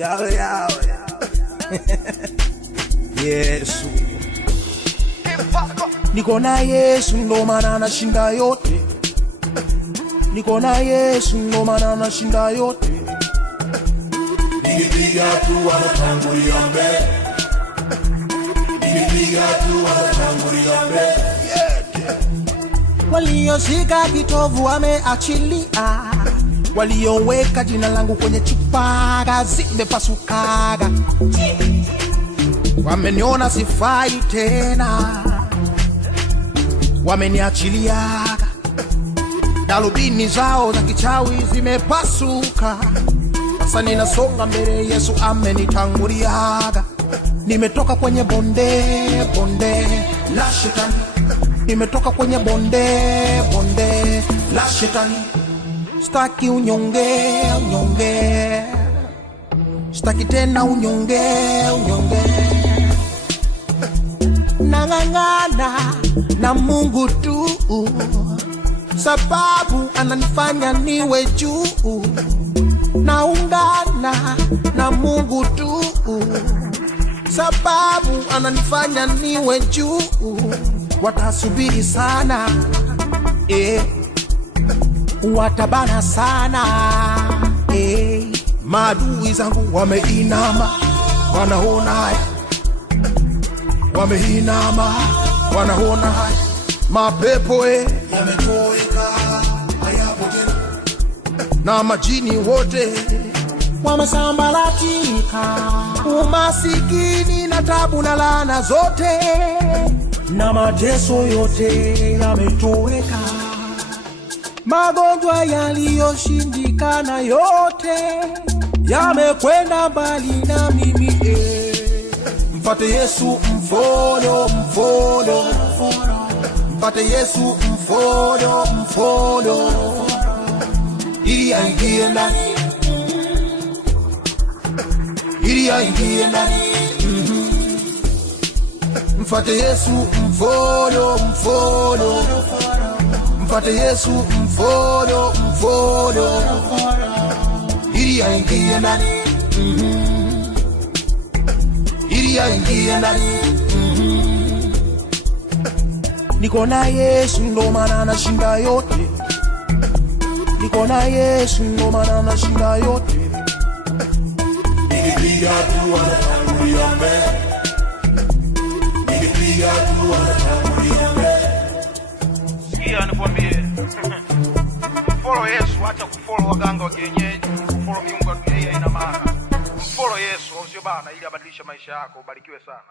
Yawe yawe Yesu. Niko na Yesu ndo maana nashinda yote. Niko na Yesu ndo maana nashinda yote. Nikipiga tu anatangulia mbele. Nikipiga tu anatangulia mbele. Walioshika kitovu wameachilia. Walioweka jina langu kwenye chupa zimepasukaga. Wameniona sifai tena, wameniachiliaga. Darubini zao za kichawi zimepasuka. Sasa ninasonga mbele, Yesu amenitanguliaga. Nimetoka kwenye bonde la shetani. Nimetoka kwenye bonde la shetani. Staki unyonge, staki tena unyonge. Nang'ang'ana na Mungu tu, sababu ananifanya niwe juu. Naungana na Mungu tu, sababu ananifanya niwe juu. Watasubiri sana, watabana sana, maadui zangu wameinama, wanaona haya. Wameinama, wanaona haya. Mapepo yametoweka, hayapo tena. Na majini wote wamesambaratika. Umasikini na tabu na laana zote na mateso yote yametoweka. Magonjwa yaliyoshindikana yote yamekwenda mbali na mimi. Mfate Yesu mfollow. Mfate Yesu mfollow. Ili aingie ndani. Ili aingie ndani. Mfate Yesu mfollow. Mfate Yesu mfollow. Ili aingie ndani. Ili aingie ndani. Niko na Yesu ndo maana nashinda yote. Niko na Yesu ndo maana nashinda yote. Nikipiga tu anatangulia mbele. Nikipiga tu anatangulia mbele. Sikia nikwambie. Follow Yesu, acha kufollow waganga wa kienyeji, kufollow miungu ya dunia ina maana. Follow Yesu, usio bana, ili abadilishe maisha yako, ubarikiwe sana.